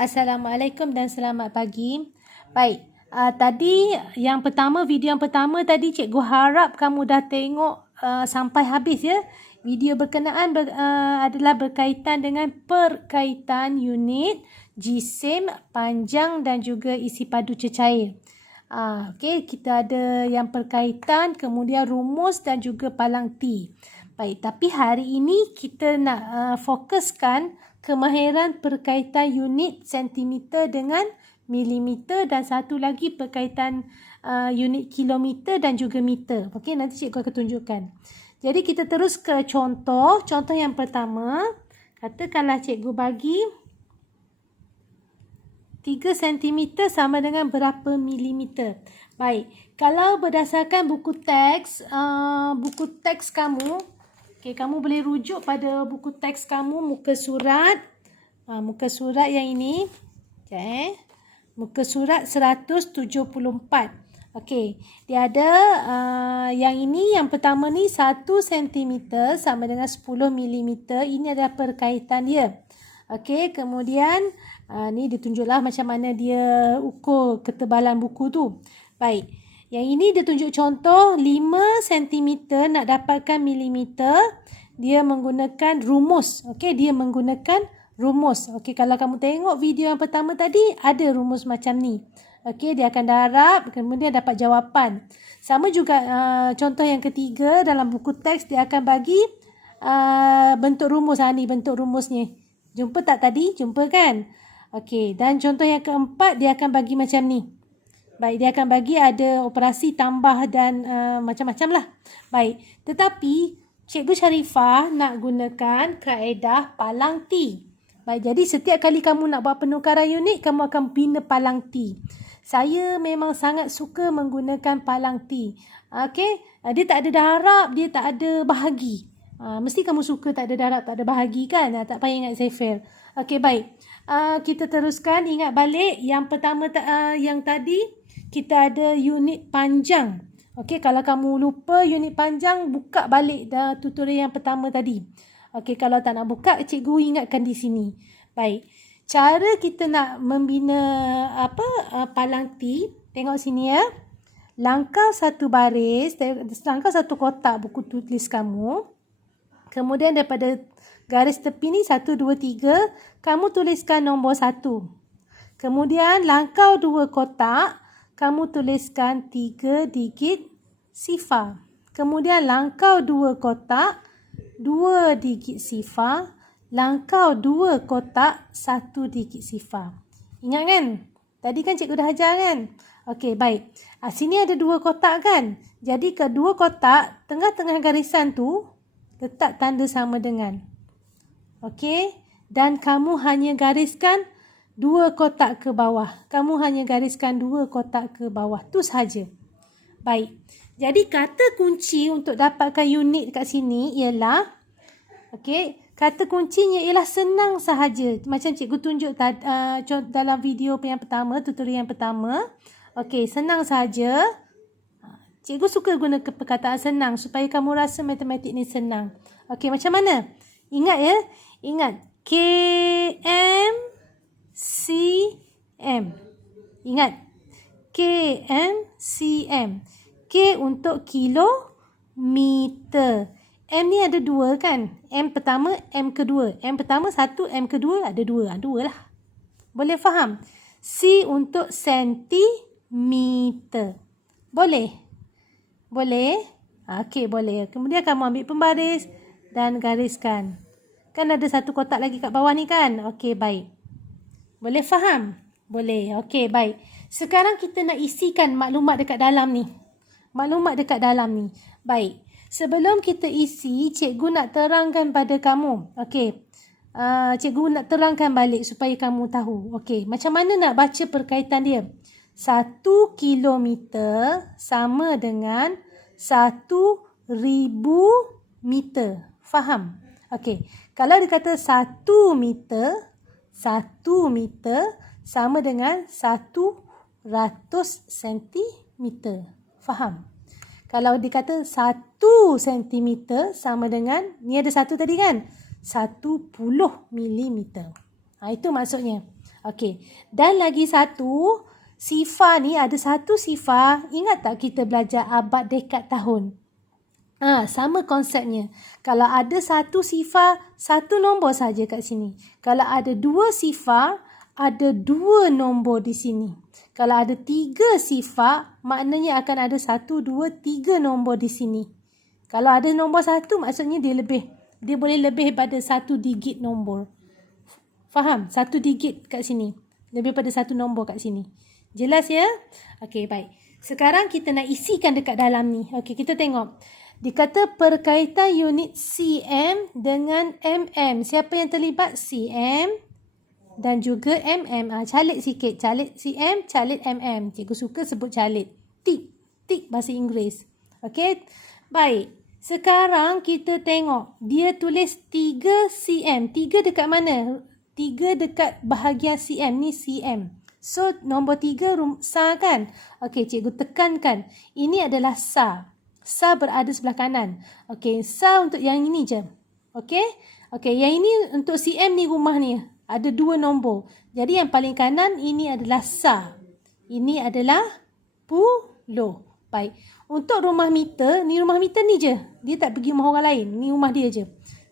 Assalamualaikum dan selamat pagi. Baik, tadi video yang pertama tadi cikgu harap kamu dah tengok sampai habis ya. Video berkenaan adalah berkaitan dengan perkaitan unit, jisim, panjang dan juga isi padu cecair. Okey, kita ada yang perkaitan, kemudian rumus dan juga palang T. Baik, tapi hari ini kita nak fokuskan kemahiran perkaitan unit sentimeter dengan milimeter dan satu lagi perkaitan unit kilometer dan juga meter. Okey, nanti cikgu akan tunjukkan. Jadi kita terus ke contoh. Contoh yang pertama, katakanlah cikgu bagi 3 cm sama dengan berapa milimeter. Baik, kalau berdasarkan buku teks kamu, okay, kamu boleh rujuk pada buku teks kamu, muka surat yang ini. Okay. Muka surat 174. Okey, dia ada yang ini, yang pertama ni 1 cm sama dengan 10 mm. Ini adalah perkaitan dia. Okey, kemudian ni ditunjuklah macam mana dia ukur ketebalan buku tu. Baik, yang ini dia tunjuk contoh 5 cm nak dapatkan milimeter. Dia menggunakan rumus. Okey, dia menggunakan rumus. Okey, kalau kamu tengok video yang pertama tadi, ada rumus macam ni. Okey, dia akan darab, kemudian dapat jawapan. Sama juga contoh yang ketiga, dalam buku teks dia akan bagi bentuk rumus. Ni bentuk rumusnya. Jumpa tak tadi? Jumpa kan? Okey, dan contoh yang keempat dia akan bagi macam ni. Baik, dia akan bagi ada operasi tambah dan macam-macam lah. Baik, tetapi Cikgu Sharifah nak gunakan kaedah palang T. Baik, jadi setiap kali kamu nak buat penukaran unit, kamu akan bina palang T. Saya memang sangat suka menggunakan palang T. Okey, dia tak ada darab, dia tak ada bahagi. Mesti kamu suka tak ada darab, tak ada bahagi kan? Tak payah ingat Zephyr. Okey, baik. Kita teruskan, ingat balik yang pertama yang tadi kita ada unit panjang. Okey, kalau kamu lupa unit panjang, buka balik tutorial yang pertama tadi. Okey, kalau tak nak buka, cikgu ingatkan di sini. Baik. Cara kita nak membina palang T, tengok sini ya. Langkah satu baris, langkah satu kotak buku tulis kamu. Kemudian daripada garis tepi ni 1, 2, 3, kamu tuliskan nombor 1. Kemudian langkah 2 kotak, kamu tuliskan 3 digit sifar. Kemudian langkah 2 kotak, 2 digit sifar. Langkah 2 kotak, 1 digit sifar. Ingat kan? Tadi kan cikgu dah ajar kan? Okey, baik. Sini ada 2 kotak kan? Jadi kedua kotak, tengah-tengah garisan tu, letak tanda sama dengan. Okey, dan kamu hanya gariskan 2 kotak ke bawah. Kamu hanya gariskan 2 kotak ke bawah. Tu sahaja. Baik. Jadi kata kunci untuk dapatkan unit dekat sini ialah, okey, kata kuncinya ialah senang sahaja. Macam cikgu tunjuk dalam video yang pertama, tutorial yang pertama. Okey, senang sahaja. Cikgu suka guna perkataan senang supaya kamu rasa matematik ni senang. Okey, macam mana? Ingat ya. Ingat. KM, CM. Ingat. KM, CM. K untuk kilometer. M ni ada 2 kan? M pertama, M kedua. M pertama 1, M kedua ada 2. 2 lah. Boleh faham? C untuk sentimeter. Boleh? Boleh? Okey, boleh. Kemudian kamu ambil pembaris dan gariskan. Kan ada 1 kotak lagi kat bawah ni kan? Okey, baik. Boleh faham? Boleh. Okey, baik. Sekarang kita nak isikan maklumat dekat dalam ni. Maklumat dekat dalam ni. Baik. Sebelum kita isi, cikgu nak terangkan pada kamu. Okey. Cikgu nak terangkan balik supaya kamu tahu. Okey, macam mana nak baca perkaitan dia? 1 kilometer sama dengan 1,000 meter. Faham? Okey. Kalau dia kata 1 meter sama dengan 100 sentimeter. Faham? Kalau dia kata 1 sentimeter sama dengan, ni ada 1 tadi kan? 10 milimeter. Itu maksudnya. Okey. Dan lagi satu, sifar ni ada satu sifar. Ingat tak kita belajar abad, dekad, tahun? Sama konsepnya. Kalau ada satu sifar, satu nombor saja kat sini. Kalau ada dua sifar, ada dua nombor di sini. Kalau ada tiga sifar, maknanya akan ada satu, dua, tiga nombor di sini. Kalau ada nombor satu, maksudnya dia lebih. Dia boleh lebih pada satu digit nombor. Faham? Satu digit kat sini. Lebih pada satu nombor kat sini. Jelas ya? Okey, baik. Sekarang kita nak isikan dekat dalam ni. Okey, kita tengok. Dikata perkaitan unit cm dengan mm. Siapa yang terlibat? Cm dan juga mm. Calit sikit. Calit cm, calit mm. Cikgu suka sebut calit. Tik. Tik bahasa Inggeris. Okey. Baik. Sekarang kita tengok. Dia tulis 3 cm. 3 dekat mana? 3 dekat bahagian cm. Ni cm. So, nombor 3 sa kan? Okey, cikgu tekankan. Ini adalah sa. Sa berada sebelah kanan. Okey, sa untuk yang ini je. Okey? Okey, yang ini untuk cm ni rumah ni. Ada 2 nombor. Jadi yang paling kanan ini adalah sa. Ini adalah puluh. Baik. Untuk rumah meter, ni rumah meter ni je. Dia tak pergi rumah orang lain. Ni rumah dia je.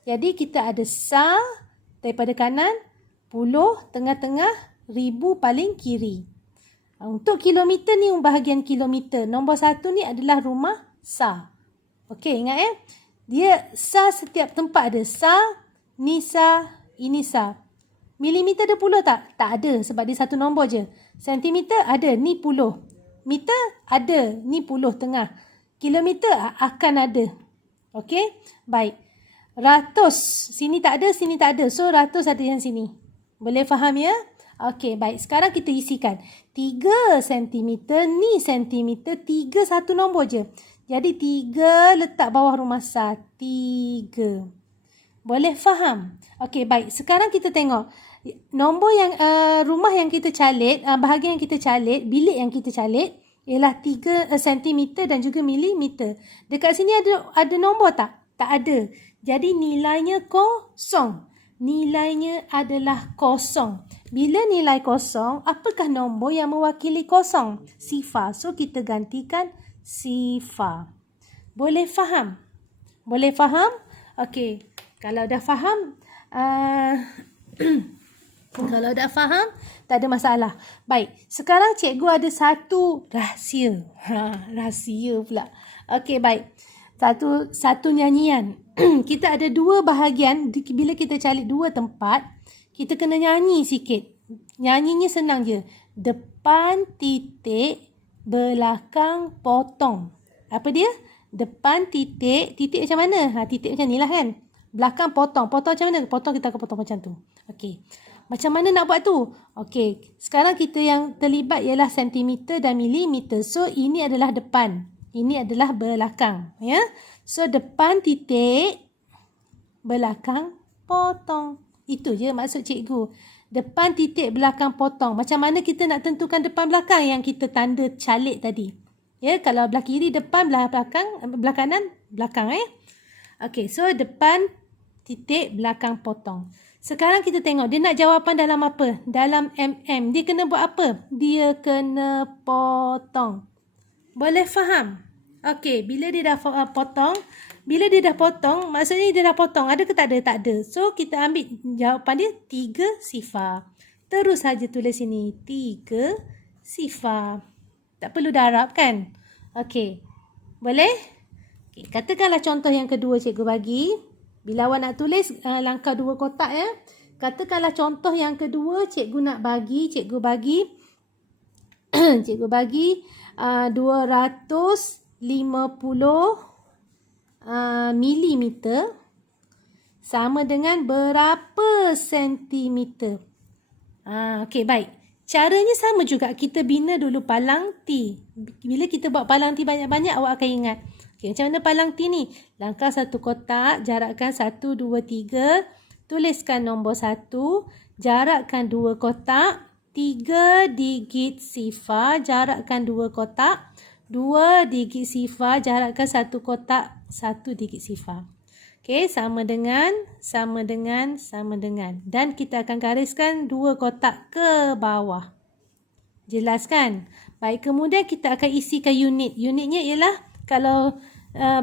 Jadi kita ada sa daripada kanan, puluh tengah-tengah, ribu paling kiri. Untuk kilometer ni bahagian kilometer. Nombor 1 ni adalah rumah sa. Okey, ingat ya. Dia sa setiap tempat ada. Sa, ni sa, ini sa. Milimeter ada puluh tak? Tak ada sebab dia satu nombor je. Sentimeter ada, ni puluh. Meter ada, ni puluh tengah. Kilometer akan ada. Okey? Baik. Ratus. Sini tak ada, sini tak ada. So, ratus ada yang sini. Boleh faham ya? Okey, baik. Sekarang kita isikan. 3 sentimeter, ni sentimeter, 3 satu nombor je. Jadi 3 letak bawah rumah sa. 3. Boleh faham? Okey, baik. Sekarang kita tengok. Nombor yang rumah yang kita calit, bahagian yang kita calit, bilik yang kita calit ialah 3 sentimeter dan juga milimeter. Dekat sini ada nombor tak? Tak ada. Jadi nilainya kosong. Nilainya adalah kosong. Bila nilai kosong, apakah nombor yang mewakili kosong? Sifar. So kita gantikan sifar. Boleh faham? Boleh faham? Okey. Kalau dah faham, kalau dah faham, tak ada masalah. Baik, sekarang cikgu ada satu rahsia. Rahsia pula. Okey, baik. Satu nyanyian. Kita ada 2 bahagian. Bila kita cari 2 tempat, kita kena nyanyi sikit. Nyanyinya senang je. Depan titik, belakang potong. Apa dia? Depan titik. Titik macam mana? Titik macam ni lah kan? Belakang potong. Potong macam mana? Potong kita akan potong macam tu. Okey. Macam mana nak buat tu? Okey. Sekarang kita yang terlibat ialah sentimeter dan milimeter. So, ini adalah depan. Ini adalah belakang. Ya. So, depan titik, belakang potong. Itu je maksud cikgu. Depan titik, belakang potong. Macam mana kita nak tentukan depan belakang yang kita tanda calik tadi? Ya, kalau belah kiri depan, belah belakang, belah kanan belakang. Okey, so depan titik, belakang potong. Sekarang kita tengok dia nak jawapan dalam apa? Dalam mm. Dia kena buat apa? Dia kena potong. Boleh faham? Okey, bila dia dah potong, maksudnya dia dah potong. Ada ke tak ada? Tak ada. So, kita ambil jawapan dia 3 sifar. Terus saja tulis sini 3 sifar. Tak perlu darab kan? Okey. Boleh? Okay. Katakanlah contoh yang kedua cikgu bagi. Bila awak nak tulis langkah 2 kotak ya. Katakanlah contoh yang kedua cikgu nak bagi. Cikgu bagi 250 milimeter sama dengan berapa sentimeter. Okey, baik. Caranya sama juga. Kita bina dulu palang T. Bila kita buat palang T banyak-banyak, awak akan ingat. Okay, macam mana palang T ni? Langkah 1 kotak, jarakkan 1, 2, 3. Tuliskan nombor 1. Jarakkan 2 kotak. 3 digit sifar, jarakkan 2 kotak. 2 digit sifar, jarakkan 1 kotak. 1 digit sifar. Okay, Okey, sama dengan. Dan kita akan gariskan 2 kotak ke bawah. Jelas kan? Baik, kemudian kita akan isikan unit. Unitnya ialah kalau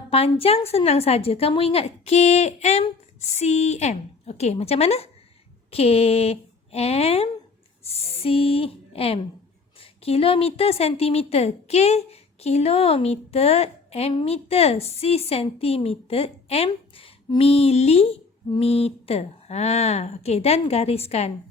panjang senang saja. Kamu ingat km, cm. Okey, macam mana? km, cm. Kilometer, sentimeter. K, kilometer, m, meter. C, sentimeter, m, milimeter. Okey, dan gariskan.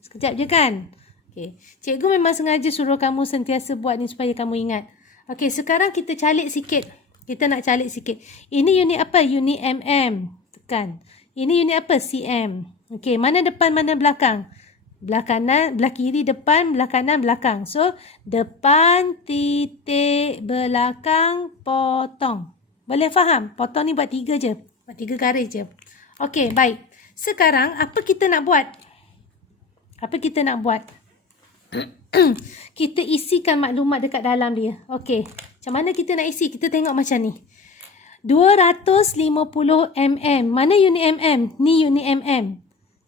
Sekejap je kan? Okey. Cikgu memang sengaja suruh kamu sentiasa buat ni supaya kamu ingat. Okey, sekarang kita calik sikit. Kita nak calik sikit. Ini unit apa? Unit mm. Tekan. Ini unit apa? cm. Okey, mana depan, mana belakang? Belah kanan, belah kiri depan, belah kanan belakang. So, depan titik belakang potong. Boleh faham? Potong ni buat 3 je. Buat 3 garis je. Okey, baik. Sekarang, apa kita nak buat? Kita isikan maklumat dekat dalam dia. Okey. Macam mana kita nak isi? Kita tengok macam ni. 250 mm. Mana unit mm? Ni unit mm.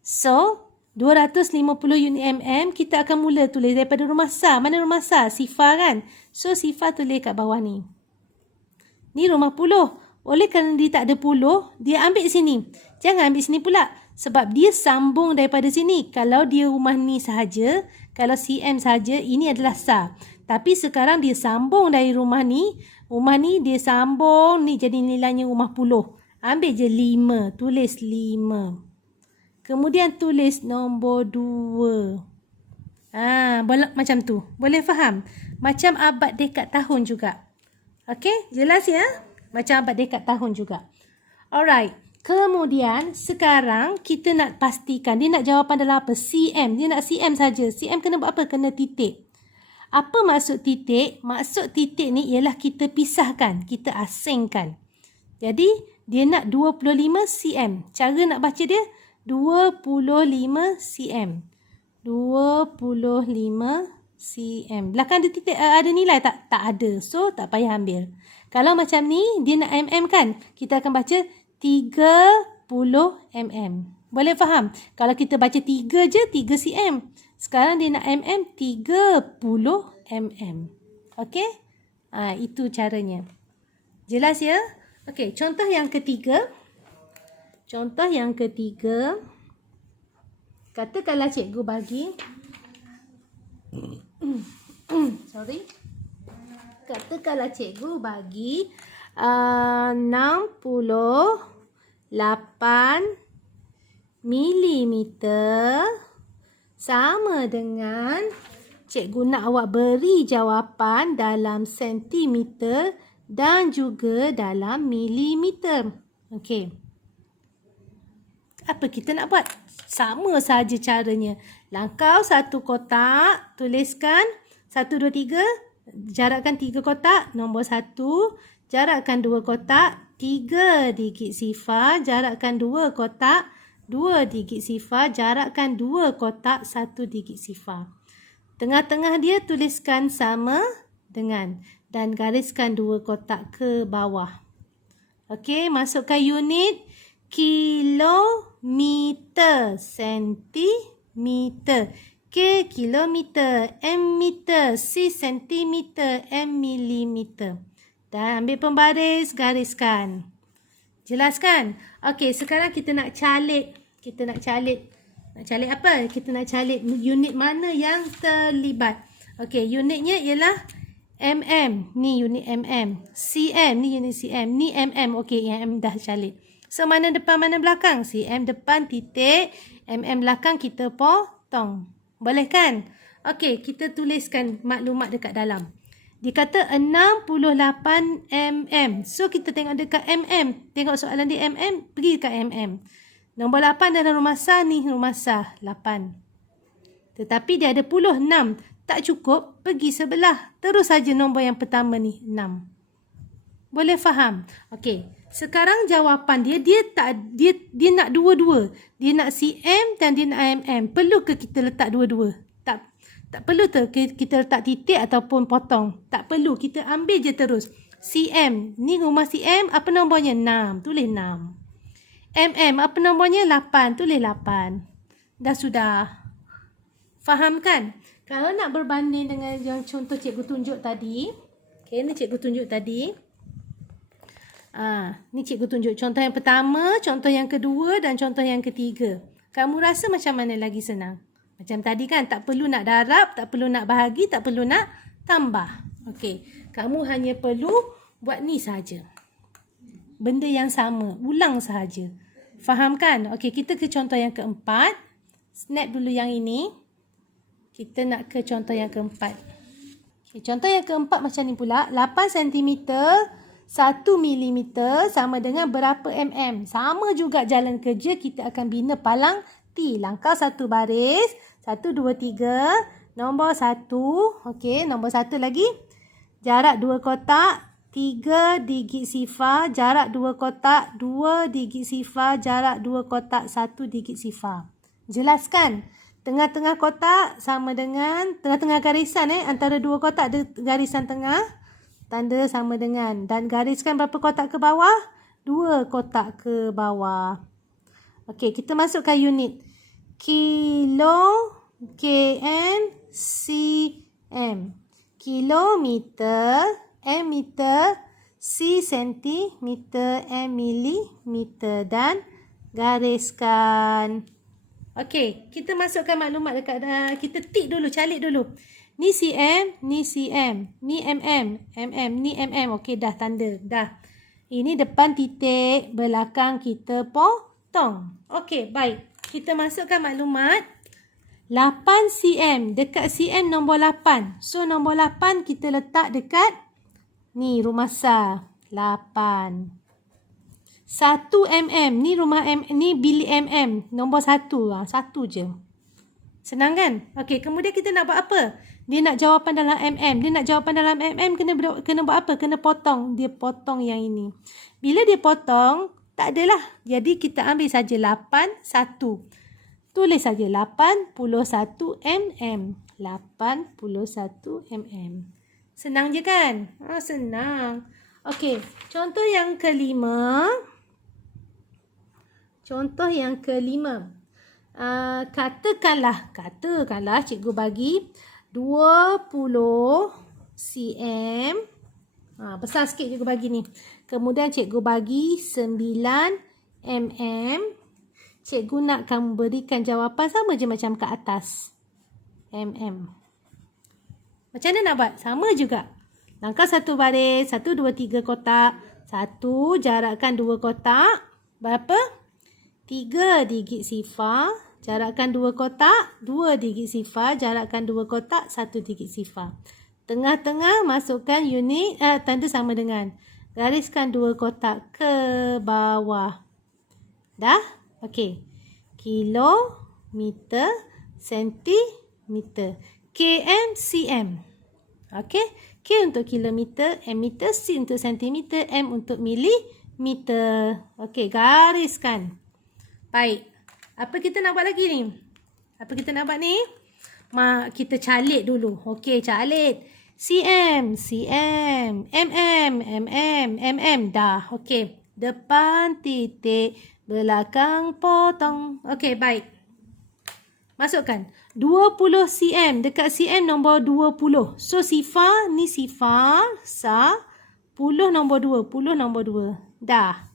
So, 250 unit mm, kita akan mula tulis daripada rumah sar. Mana rumah sar? Sifar kan? So, sifar tulis kat bawah ni. Ni rumah puluh. Oleh kerana dia tak ada puluh, dia ambil sini. Jangan ambil sini pula. Sebab dia sambung daripada sini. Kalau dia rumah ni sahaja, kalau cm sahaja, ini adalah sar. Tapi sekarang dia sambung dari rumah ni. Rumah ni dia sambung, ni jadi nilainya rumah puluh. Ambil je 5. Tulis 5. Kemudian tulis nombor 2. Macam tu. Boleh faham? Macam abad dekat tahun juga. Okey, jelas ya? Macam abad dekat tahun juga. Alright. Kemudian sekarang kita nak pastikan dia nak jawapan dalam apa? cm. Dia nak cm saja. Cm kena buat apa? Kena titik. Apa maksud titik? Maksud titik ni ialah kita pisahkan. Kita asingkan. Jadi dia nak 25 cm. Cara nak baca dia 25 cm. 25 cm. Belakang ada titik, ada nilai tak? Tak ada. So, tak payah ambil. Kalau macam ni, dia nak mm kan? Kita akan baca 30 mm. Boleh faham? Kalau kita baca 3 je, 3 cm. Sekarang dia nak mm, 30 mm. Okey? Itu caranya. Jelas ya? Okey, contoh yang ketiga. Katakanlah cikgu bagi Katakanlah cikgu bagi 68 milimeter sama dengan cikgu nak awak beri jawapan dalam sentimeter dan juga dalam milimeter. Okey. Apa kita nak buat? Sama saja caranya. Langkau satu kotak, tuliskan 1, 2, 3, jarakkan 3 kotak, nombor 1, jarakkan 2 kotak, 3 digit sifar, jarakkan 2 kotak, 2 digit sifar, jarakkan 2 kotak, 1 digit sifar. Tengah-tengah dia tuliskan sama dengan dan gariskan 2 kotak ke bawah. Okey, masukkan unit kilometer, sentimeter, K kilometer, M meter, C sentimeter, M milimeter. Dan ambil pembaris, gariskan. Jelas kan? Okey, sekarang kita nak calik. Nak calik apa? Kita nak calik unit mana yang terlibat. Okey, unitnya ialah mm. Ni unit mm. cm, ni unit cm. Ni mm. Okey, yang m dah calik. So, mana depan, mana belakang? cm depan, titik. mm belakang, kita potong. Boleh kan? Okey, kita tuliskan maklumat dekat dalam. Dia kata 68 mm. So, kita tengok dekat mm. Tengok soalan dia mm, pergi dekat mm. Nombor 8 dalam rumah sah ni, rumah sah 8. Tetapi dia ada puluh 6. Tak cukup, pergi sebelah. Terus saja nombor yang pertama ni, 6. Boleh faham? Okey. Sekarang jawapan dia nak dua-dua. Dia nak cm dan dia nak mm. Perlu ke kita letak dua-dua? Tak perlu kita letak titik ataupun potong. Tak perlu. Kita ambil je terus. cm. Ni rumah cm. Apa nombornya? 6. Tulis 6. Apa nombornya? 8. Tulis 8. Dah sudah. Faham kan? Kalau nak berbanding dengan yang contoh cikgu tunjuk tadi. Okay, ni cikgu tunjuk tadi. Ni cikgu tunjuk contoh yang pertama, contoh yang kedua dan contoh yang ketiga. Kamu rasa macam mana lagi senang? Macam tadi kan, tak perlu nak darab, tak perlu nak bahagi, tak perlu nak tambah. Okey, kamu hanya perlu buat ni saja. Benda yang sama, ulang sahaja. Faham kan? Okey, kita ke contoh yang keempat. Snap dulu yang ini. Kita nak ke contoh yang keempat. Okay, contoh yang keempat macam ni pula. 8 cm, 1 mm sama dengan berapa mm? Sama juga jalan kerja, kita akan bina palang T. Langkah satu baris. 1, 2, 3. Nombor 1. Okey, nombor 1 lagi. Jarak 2 kotak. 3 digit sifar. Jarak 2 kotak. 2 digit sifar. Jarak 2 kotak. 1 digit sifar. Jelaskan. Tengah-tengah kotak sama dengan tengah-tengah garisan antara dua kotak ada garisan tengah, tanda sama dengan, dan gariskan berapa kotak ke bawah? 2 kotak ke bawah. Okey, kita masukkan unit. Kilo, km, cm. Kilometer, m meter, c sentimeter, m milimeter, dan gariskan. Okey, kita masukkan maklumat dekat kita tik dulu, calik dulu. Ni cm, ni cm, ni mm, ni mm. Okey, dah tanda, dah. Ini depan titik, belakang kita potong. Okey, baik. Kita masukkan maklumat. 8 cm, dekat cm nombor 8. So nombor 8 kita letak dekat ni rumah sar. 8. 1 mm, ni rumah ni bilik mm, nombor 1 lah, 1 je. Senang kan? Okey, kemudian kita nak buat apa? Dia nak jawapan dalam mm, dia nak jawapan dalam mm, kena buat apa? Kena potong. Dia potong yang ini. Bila dia potong, tak adalah. Jadi kita ambil saja 8, 1. Tulis saja 81 mm. 81 mm. Senang je kan? Senang. Okey, contoh yang kelima. Contoh yang kelima. Katakanlah cikgu bagi 20 cm. Besar sikit cikgu bagi ni. Kemudian cikgu bagi 9 mm. Cikgu nak kamu berikan jawapan sama je macam kat atas. Mm. Macam mana nak buat? Sama juga. Langkah satu baris. 1, 2, 3 kotak. 1, jarakkan 2 kotak. Berapa? 3 digit sifar, jarakkan 2 kotak, 2 digit sifar, jarakkan 2 kotak, 1 digit sifar. Tengah-tengah masukkan unit, tanda sama dengan. Gariskan 2 kotak ke bawah. Dah? Okey. Kilometer, sentimeter. Km, cm. Okey. K untuk kilometer, M meter, C untuk sentimeter, M untuk milimeter. Okey, gariskan. Baik. Apa kita nak buat lagi ni? Apa kita nak buat ni? Kita calik dulu. Okey, calik. cm, cm, mm, mm, mm. Dah. Okey. Depan titik, belakang potong. Okey, baik. Masukkan. 20 cm. Dekat cm nombor 20. So, sifar ni sifar. Sa. Puluh nombor 2. Puluh nombor 2. Dah.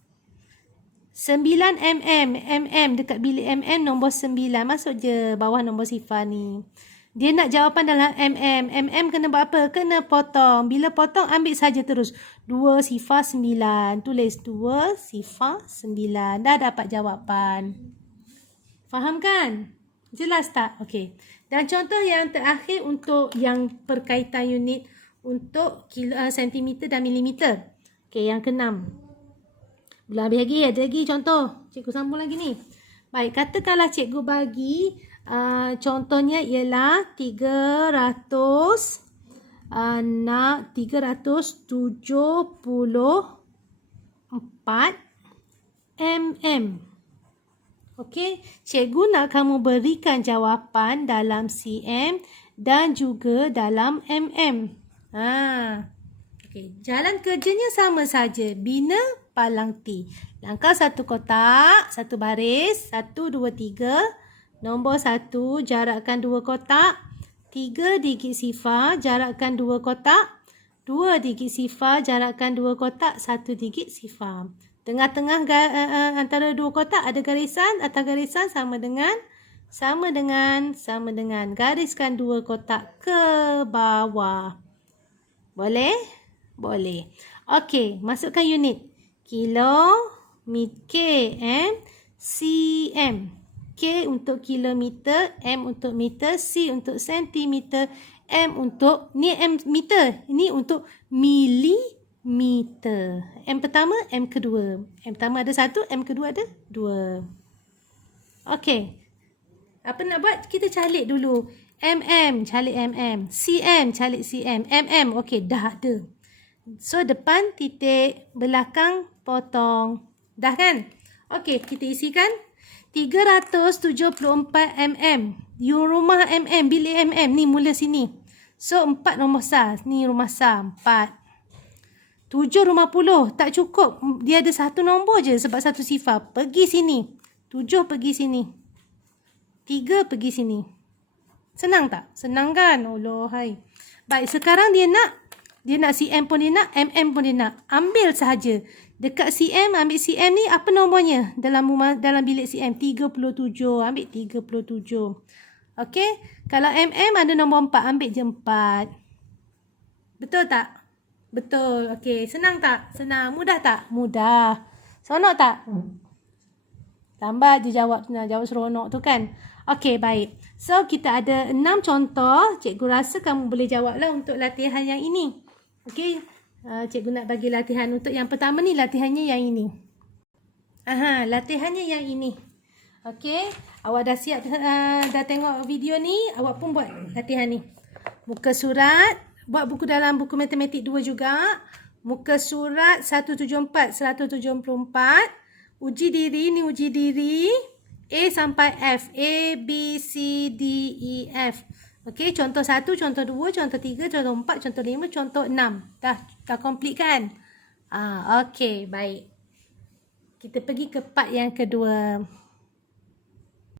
9 mm. Mm. Dekat bilik mm nombor 9. Masuk je bawah nombor sifar ni. Dia nak jawapan dalam mm. Mm kena buat apa? Kena potong. Bila potong, ambil saja terus. 2 sifar 9. Tulis 2 sifar 9. Dah dapat jawapan. Faham kan? Jelas tak? Okey. Dan contoh yang terakhir untuk yang perkaitan unit untuk sentimeter dan milimeter. Okey, yang keenam. Belum habis lagi, ada lagi contoh. Cikgu sambung lagi ni. Baik, katakanlah cikgu bagi contohnya ialah 374 mm. Okey, cikgu nak kamu berikan jawapan dalam cm dan juga dalam mm. Okey, jalan kerjanya sama saja. Bina palang T. Langkah satu kotak, satu baris, 1, 2, 3. Nombor 1, jarakkan 2 kotak. 3 digit sifar, jarakkan 2 kotak. 2 digit sifar, jarakkan 2 kotak. 1 digit sifar. Tengah-tengah antara 2 kotak ada garisan. Atas garisan sama dengan. Gariskan 2 kotak ke bawah. Boleh? Boleh. Okey, masukkan unit. Kilo, km, cm. K untuk kilometer, M untuk meter, C untuk sentimeter, M untuk, ni M meter. Ini untuk milimeter. M pertama, M kedua. M pertama ada 1, M kedua ada 2. Okey. Apa nak buat? Kita calik dulu. Calik cm, calik cm, okey, dah ada. So, depan titik, belakang potong. Dah kan? Okey, kita isikan. 374 rumah bilik ni mula sini. So, 4 rumah besar. Ni rumah besar, 4. 750, tak cukup. Dia ada 1 nombor je sebab 1 sifar. Pergi sini. 7 pergi sini. 3 pergi sini. Senang tak? Senang kan? Allah, hai. Baik, sekarang dia nak cm pun dia nak, pun dia nak. Ambil sahaja. Dekat cm, ambil cm ni apa nombornya? Dalam bilik cm, 37. Ambil 37. Okey? Kalau ada nombor 4, ambil je 4. Betul tak? Betul. Okey, senang tak? Senang. Mudah tak? Mudah. Seronok tak? Lambat je jawab seronok tu kan? Okey, baik. So, kita ada 6 contoh. Cikgu rasa kamu boleh jawablah untuk latihan yang ini. Okey. Cikgu nak bagi latihan untuk yang pertama ni. Latihannya yang ini. Latihannya yang ini. Okey. Awak dah siap, dah tengok video ni. Awak pun buat latihan ni. Muka surat. Buat dalam buku matematik 2 juga. Muka surat 174, 174. Uji diri, ni uji diri. A sampai F. A, B, C, D, E, F. Okey, contoh 1, contoh 2, contoh 3, contoh 4, contoh 5, contoh 6. Dah complete kan? Okey, baik. Kita pergi ke part yang kedua.